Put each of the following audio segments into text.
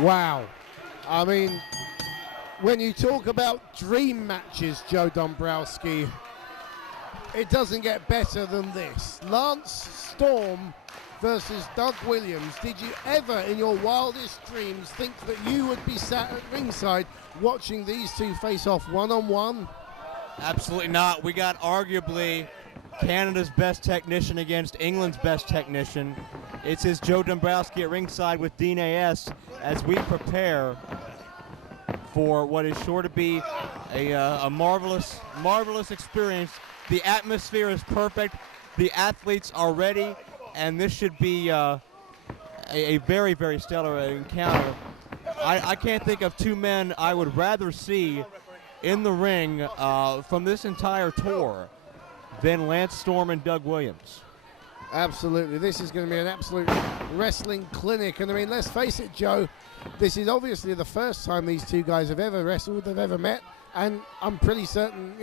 Wow. I mean, when you talk about dream matches, Joe Dombrowski, it doesn't get better than this. Lance Storm versus Doug Williams. Did you ever in your wildest dreams think that you would be sat at ringside watching these two face off one-on-one? Absolutely not. We got arguably Canada's best technician against England's best technician. It's his Joe Dombrowski at ringside with Dean A.S. as we prepare for what is sure to be a marvelous, marvelous experience. The atmosphere is perfect. The athletes are ready, and this should be a very, very stellar encounter. I can't think of two men I would rather see in the ring from this entire tour than Lance Storm and Doug Williams. Absolutely. This is going to be an absolute wrestling clinic. And I mean, let's face it, Joe, this is obviously the first time these two guys have ever wrestled, they've ever met. And I'm pretty certain,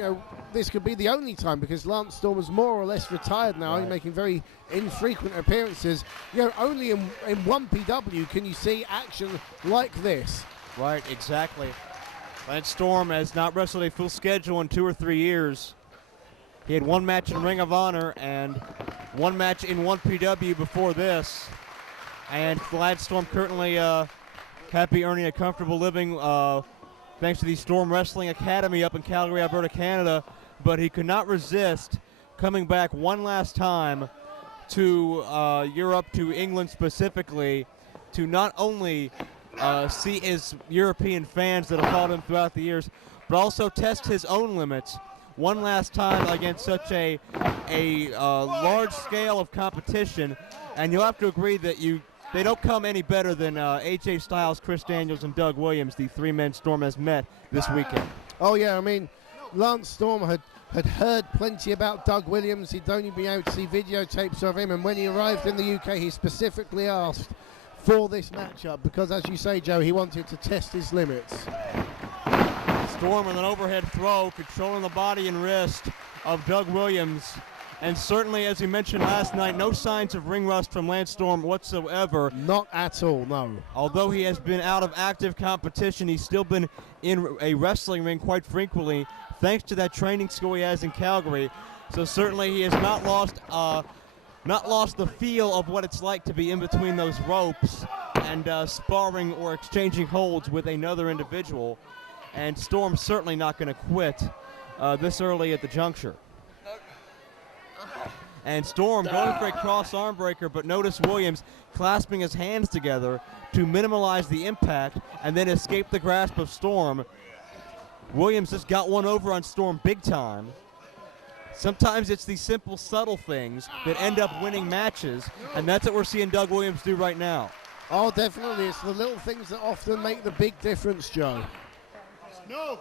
this could be the only time because Lance Storm is more or less retired now. Right. He's making very infrequent appearances. Only in 1PW can you see action like this. Right, exactly. Lance Storm has not wrestled a full schedule in 2 or 3 years. He had one match in Ring of Honor and one match in 1PW before this. And Lance Storm currently happy earning a comfortable living thanks to the Storm Wrestling Academy up in Calgary, Alberta, Canada. But he could not resist coming back one last time to Europe, to England specifically, to not only see his European fans that have followed him throughout the years, but also test his own limits one last time against such a large scale of competition. And you'll have to agree that they don't come any better than AJ Styles, Chris Daniels, and Doug Williams, the three men Storm has met this weekend. Oh, yeah, I mean, Lance Storm had heard plenty about Doug Williams. He'd only been able to see videotapes of him, and when he arrived in the UK, he specifically asked for this matchup because, as you say, Joe, he wanted to test his limits. Storm with an overhead throw, controlling the body and wrist of Doug Williams. And certainly, as we mentioned last night, no signs of ring rust from Lance Storm whatsoever. Not at all, no. Although he has been out of active competition, he's still been in a wrestling ring quite frequently, thanks to that training school he has in Calgary. So certainly he has not lost the feel of what it's like to be in between those ropes and sparring or exchanging holds with another individual. And Storm's certainly not going to quit this early at the juncture. And Storm going for a cross arm breaker, but notice Williams clasping his hands together to minimize the impact and then escape the grasp of Storm. Williams just got one over on Storm big time. Sometimes it's these simple, subtle things that end up winning matches, and that's what we're seeing Doug Williams do right now. Oh, definitely. It's the little things that often make the big difference, Joe. No.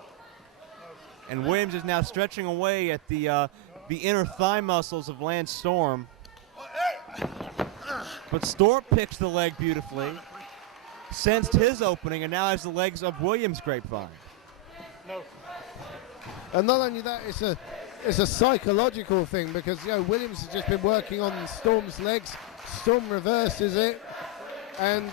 And Williams is now stretching away at the inner thigh muscles of Lance Storm. But Storm picks the leg beautifully, sensed his opening, and now has the legs of Williams' grapevine. No. And not only that, it's a psychological thing because Williams has just been working on Storm's legs. Storm reverses it and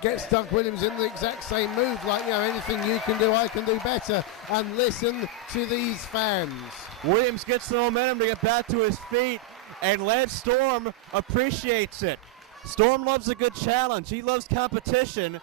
gets Doug Williams in the exact same move, like anything you can do, I can do better. And listen to these fans. Williams gets the momentum to get back to his feet, and Lance Storm appreciates it. Storm loves a good challenge. He loves competition.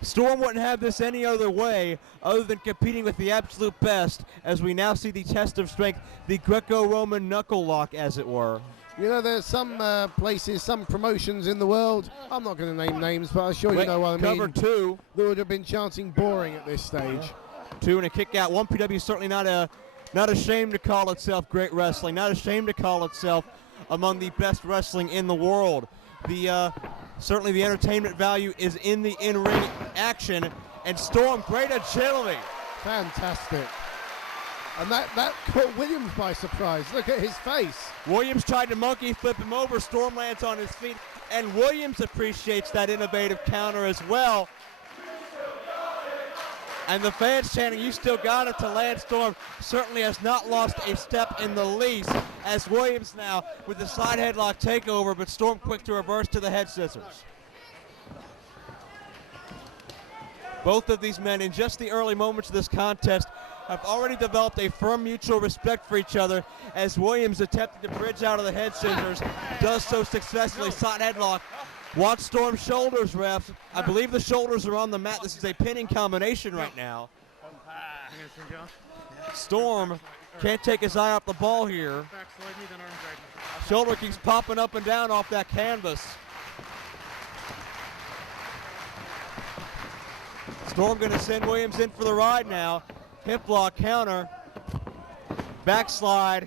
Storm wouldn't have this any other way other than competing with the absolute best, as we now see the test of strength, the Greco-Roman knuckle lock, as it were. There's some places, some promotions in the world, I'm not going to name names, but I'm sure you know what I mean. Cover two. That would have been chanting boring at this stage. 2 and a kick out. 1PW is certainly not ashamed to call itself great wrestling, not ashamed to call itself among the best wrestling in the world. Certainly the entertainment value is in the in-ring action, and Storm, great agility. Fantastic. And that caught Williams by surprise. Look at his face. Williams tried to monkey flip him over. Storm lands on his feet, and Williams appreciates that innovative counter as well. And the fans chanting, "You still got it," to Lance Storm certainly has not lost a step in the least, as Williams now with the side headlock takeover, but Storm quick to reverse to the head scissors. Both of these men, in just the early moments of this contest, have already developed a firm mutual respect for each other as Williams attempted to bridge out of the head scissors, does so successfully. Sought headlock. Watch Storm's shoulders, refs. I believe the shoulders are on the mat. This is a pinning combination right now. Storm can't take his eye off the ball here. Shoulder keeps popping up and down off that canvas. Storm going to send Williams in for the ride now. Hip block counter. Backslide.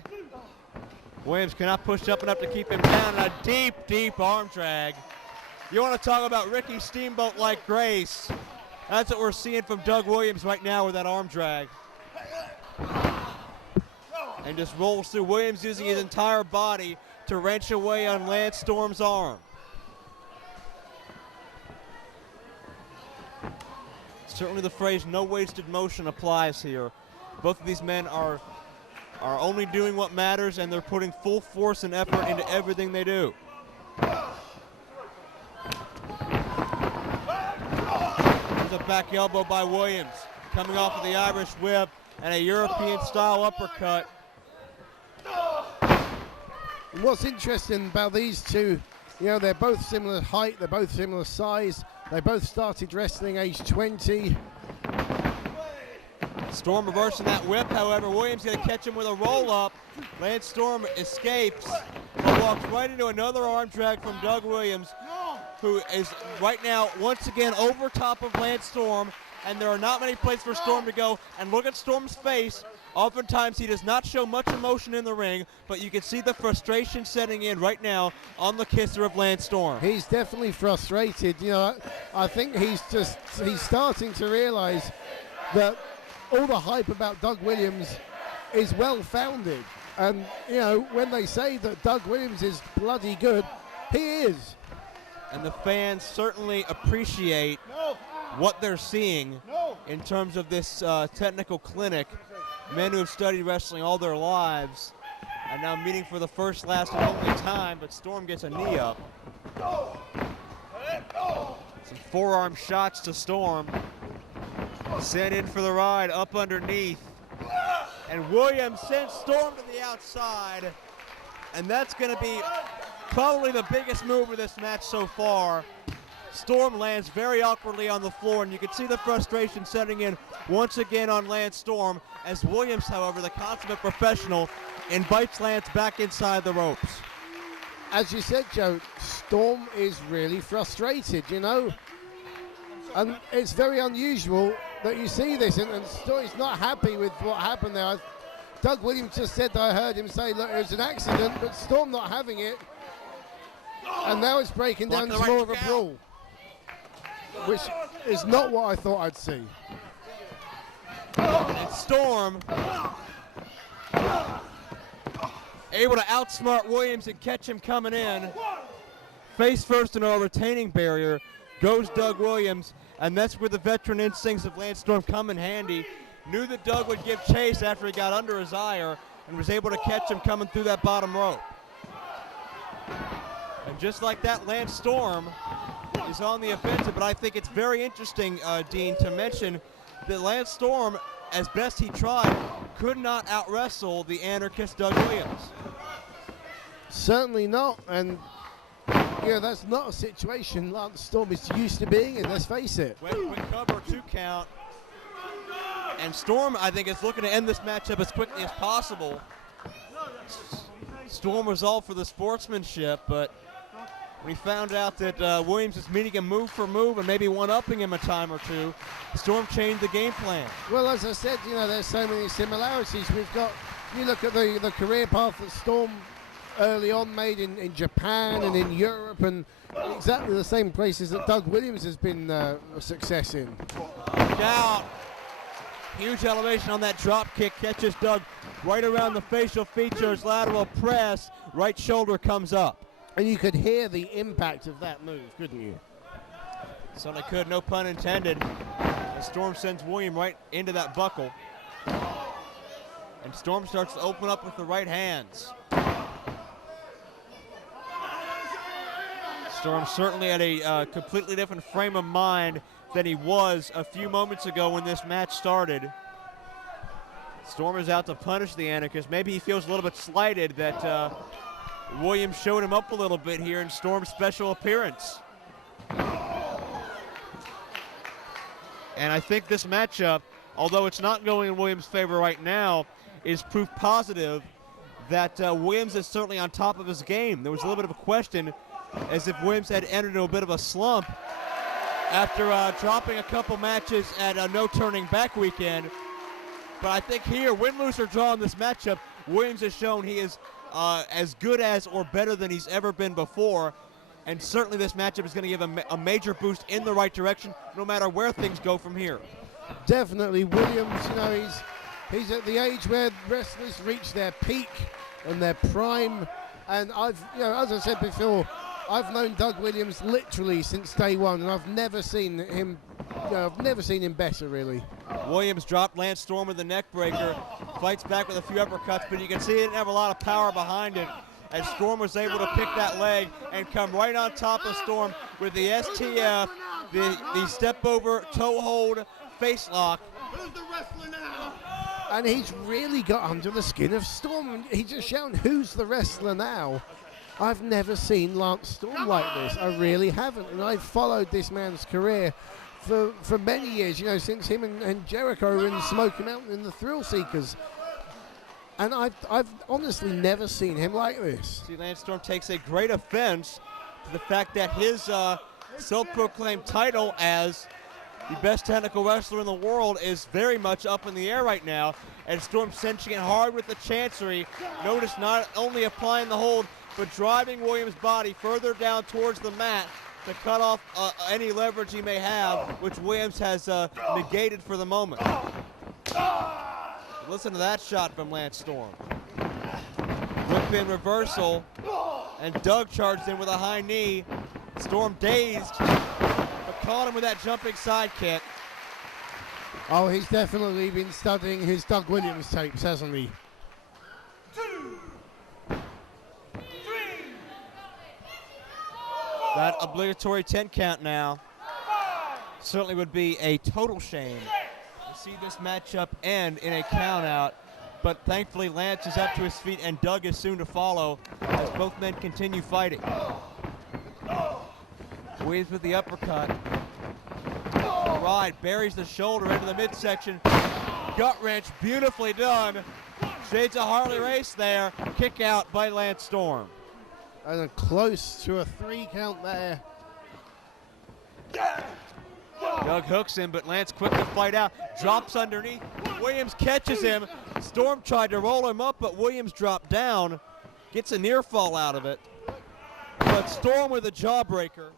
Williams cannot push up enough to keep him down. A deep, deep arm drag. You want to talk about Ricky Steamboat-like grace. That's what we're seeing from Doug Williams right now with that arm drag. And just rolls through. Williams using his entire body to wrench away on Lance Storm's arm. Certainly the phrase "no wasted motion" applies here. Both of these men are only doing what matters, and they're putting full force and effort into everything they do. There's a back elbow by Williams, coming off of the Irish whip and a European-style uppercut. What's interesting about these two, you know, they're both similar height, they're both similar size. They both started wrestling age 20. Storm reversing that whip, however. Williams going to catch him with a roll-up. Lance Storm escapes, but walks right into another arm drag from Doug Williams, who is right now once again over top of Lance Storm, and there are not many places for Storm to go. And look at Storm's face. Oftentimes he does not show much emotion in the ring, but you can see the frustration setting in right now on the kisser of Lance Storm. He's definitely frustrated. You know, I think he's starting to realize that all the hype about Doug Williams is well-founded. And, you know, when they say that Doug Williams is bloody good, he is. And the fans certainly appreciate what they're seeing in terms of this technical clinic. Men who have studied wrestling all their lives are now meeting for the first, last, and only time, but Storm gets a knee up. Some forearm shots to Storm. Sent in for the ride, up underneath. And Williams sends Storm to the outside. And that's going to be probably the biggest move of this match so far. Storm lands very awkwardly on the floor, and you can see the frustration setting in once again on Lance Storm, as Williams, however, the consummate professional, invites Lance back inside the ropes. As you said, Joe, Storm is really frustrated, you know. And it's very unusual that you see this, and Storm's not happy with what happened there. Doug Williams just said that I heard him say, look, it was an accident, but Storm not having it. And now it's breaking down to more of a brawl, which is not what I thought I'd see. And Storm able to outsmart Williams and catch him coming in. Face first in a retaining barrier goes Doug Williams, and that's where the veteran instincts of Lance Storm come in handy. Knew that Doug would give chase after he got under his ire and was able to catch him coming through that bottom rope. And just like that, Lance Storm is on the offensive, but I think it's very interesting, Dean, to mention that Lance Storm, as best he tried, could not out-wrestle the anarchist Doug Williams. Certainly not, and yeah, that's not a situation Lance Storm is used to being in, let's face it. Quick cover, 2 count. And Storm, I think, is looking to end this matchup as quickly as possible. Storm was all for the sportsmanship, but when he found out that Williams is meeting him move for move and maybe one-upping him a time or two, Storm changed the game plan. Well, as I said, you know, there's so many similarities. We've got, you look at the career path that Storm early on made in Japan and in Europe, and exactly the same places that Doug Williams has been a success in. Down. Huge elevation on that drop kick, catches Doug right around the facial features, lateral press, right shoulder comes up. And you could hear the impact of that move, couldn't you? Certainly could, no pun intended. And Storm sends William right into that buckle. And Storm starts to open up with the right hands. Storm certainly had a completely different frame of mind than he was a few moments ago when this match started. Storm is out to punish the Anarchist. Maybe he feels a little bit slighted that Williams showed him up a little bit here in Storm's special appearance. And I think this matchup, although it's not going in Williams' favor right now, is proof positive that Williams is certainly on top of his game. There was a little bit of a question as if Williams had entered into a bit of a slump after dropping a couple matches at a No Turning Back weekend. But I think here, win, lose, or draw in this matchup, Williams has shown he is as good as or better than he's ever been before. And certainly this matchup is going to give a major boost in the right direction, no matter where things go from here. Definitely, Williams, you know, he's at the age where wrestlers reach their peak and their prime. And as I said before, I've known Doug Williams literally since day one, and I've never seen him, better, really. Williams dropped Lance Storm with the neck breaker, fights back with a few uppercuts, but you can see he didn't have a lot of power behind it, as Storm was able to pick that leg and come right on top of Storm with the STF, the step over, toe hold, face lock. Who's the wrestler now? And he's really got under the skin of Storm. He's just shown who's the wrestler now. I've never seen Lance Storm like this. I really haven't. And I've followed this man's career for many years, you know, since him and Jericho were in Smoky Mountain in the Thrill Seekers. And I've honestly never seen him like this. See, Lance Storm takes a great offense to the fact that his self-proclaimed title as the best technical wrestler in the world is very much up in the air right now. And Storm cinching it hard with the Chancery. Notice not only applying the hold, but driving Williams' body further down towards the mat to cut off any leverage he may have, which Williams has negated for the moment. Listen to that shot from Lance Storm. Whip in reversal, and Doug charged in with a high knee. Storm dazed, but caught him with that jumping side kick. Oh, he's definitely been studying his Doug Williams tapes, hasn't he? 2, 3. That obligatory 10 count now certainly would be a total shame to see this matchup end in a count out. But thankfully Lance is up to his feet and Doug is soon to follow as both men continue fighting. Williams with the uppercut. All right, buries the shoulder into the midsection. Gut wrench, beautifully done. Shades of Harley Race there. Kick out by Lance Storm. And close to a 3 count there. Doug hooks him, but Lance quick to fight out. Drops underneath. Williams catches him. Storm tried to roll him up, but Williams dropped down. Gets a near fall out of it. But Storm with a jawbreaker.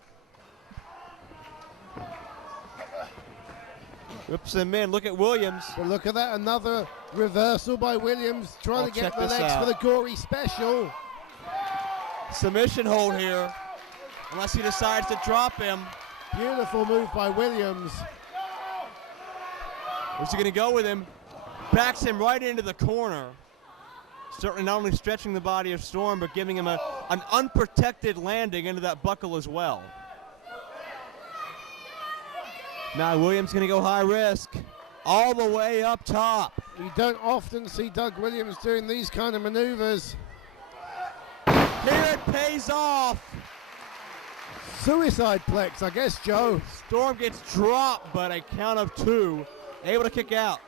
Whips him in. Look at Williams. But look at that, another reversal by Williams, trying to get check the this legs out. for the gory special. Submission hold here, unless he decides to drop him. Beautiful move by Williams. Where's he going to go with him? Backs him right into the corner. Certainly not only stretching the body of Storm, but giving him an unprotected landing into that buckle as well. Now Williams going to go high risk, all the way up top. You don't often see Doug Williams doing these kind of maneuvers. Here it pays off. Suicide plex, I guess, Joe. Storm gets dropped, but a count of 2. Able to kick out.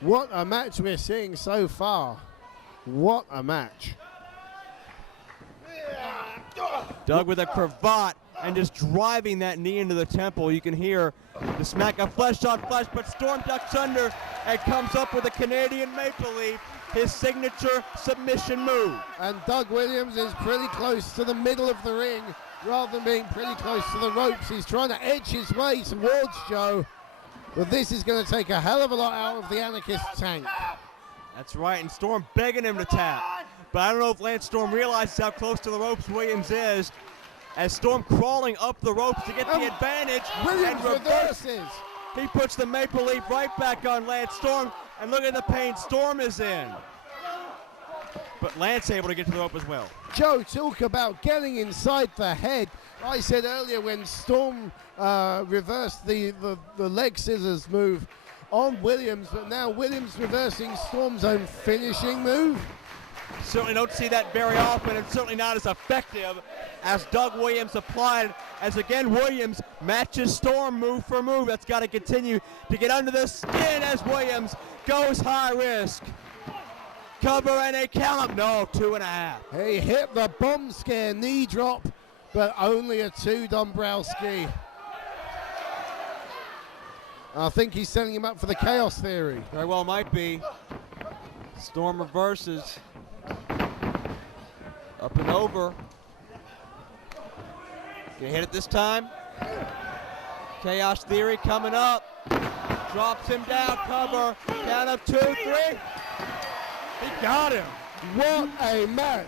What a match we're seeing so far. What a match. Doug with a cravat and just driving that knee into the temple. You can hear the smack of flesh on flesh, but Storm ducks under and comes up with a Canadian Maple Leaf, his signature submission move. And Doug Williams is pretty close to the middle of the ring rather than being pretty close to the ropes. He's trying to edge his way towards Joe, but this is going to take a hell of a lot out of the Anarchist tank. That's right, and Storm begging him to tap. But I don't know if Lance Storm realizes how close to the ropes Williams is, as Storm crawling up the ropes to get the advantage. Williams and reverses. He puts the Maple Leaf right back on Lance Storm, and look at the pain Storm is in. but Lance able to get to the rope as well. Joe, talk about getting inside the head. I said earlier when Storm reversed the leg scissors move on Williams, but now Williams reversing Storm's own finishing move. Certainly don't see that very often, and certainly not as effective as Doug Williams applied, as again Williams matches Storm move for move. That's got to continue to get under the skin as Williams goes high risk. Cover and a count. No, 2.5. He hit the bomb scare knee drop, but only a 2, Dombrowski. I think he's setting him up for the chaos theory. Very well might be. Storm reverses. Up and over. Gonna hit it this time. Chaos theory coming up. Drops him down, cover. Count of 2, 3. He got him. What a match.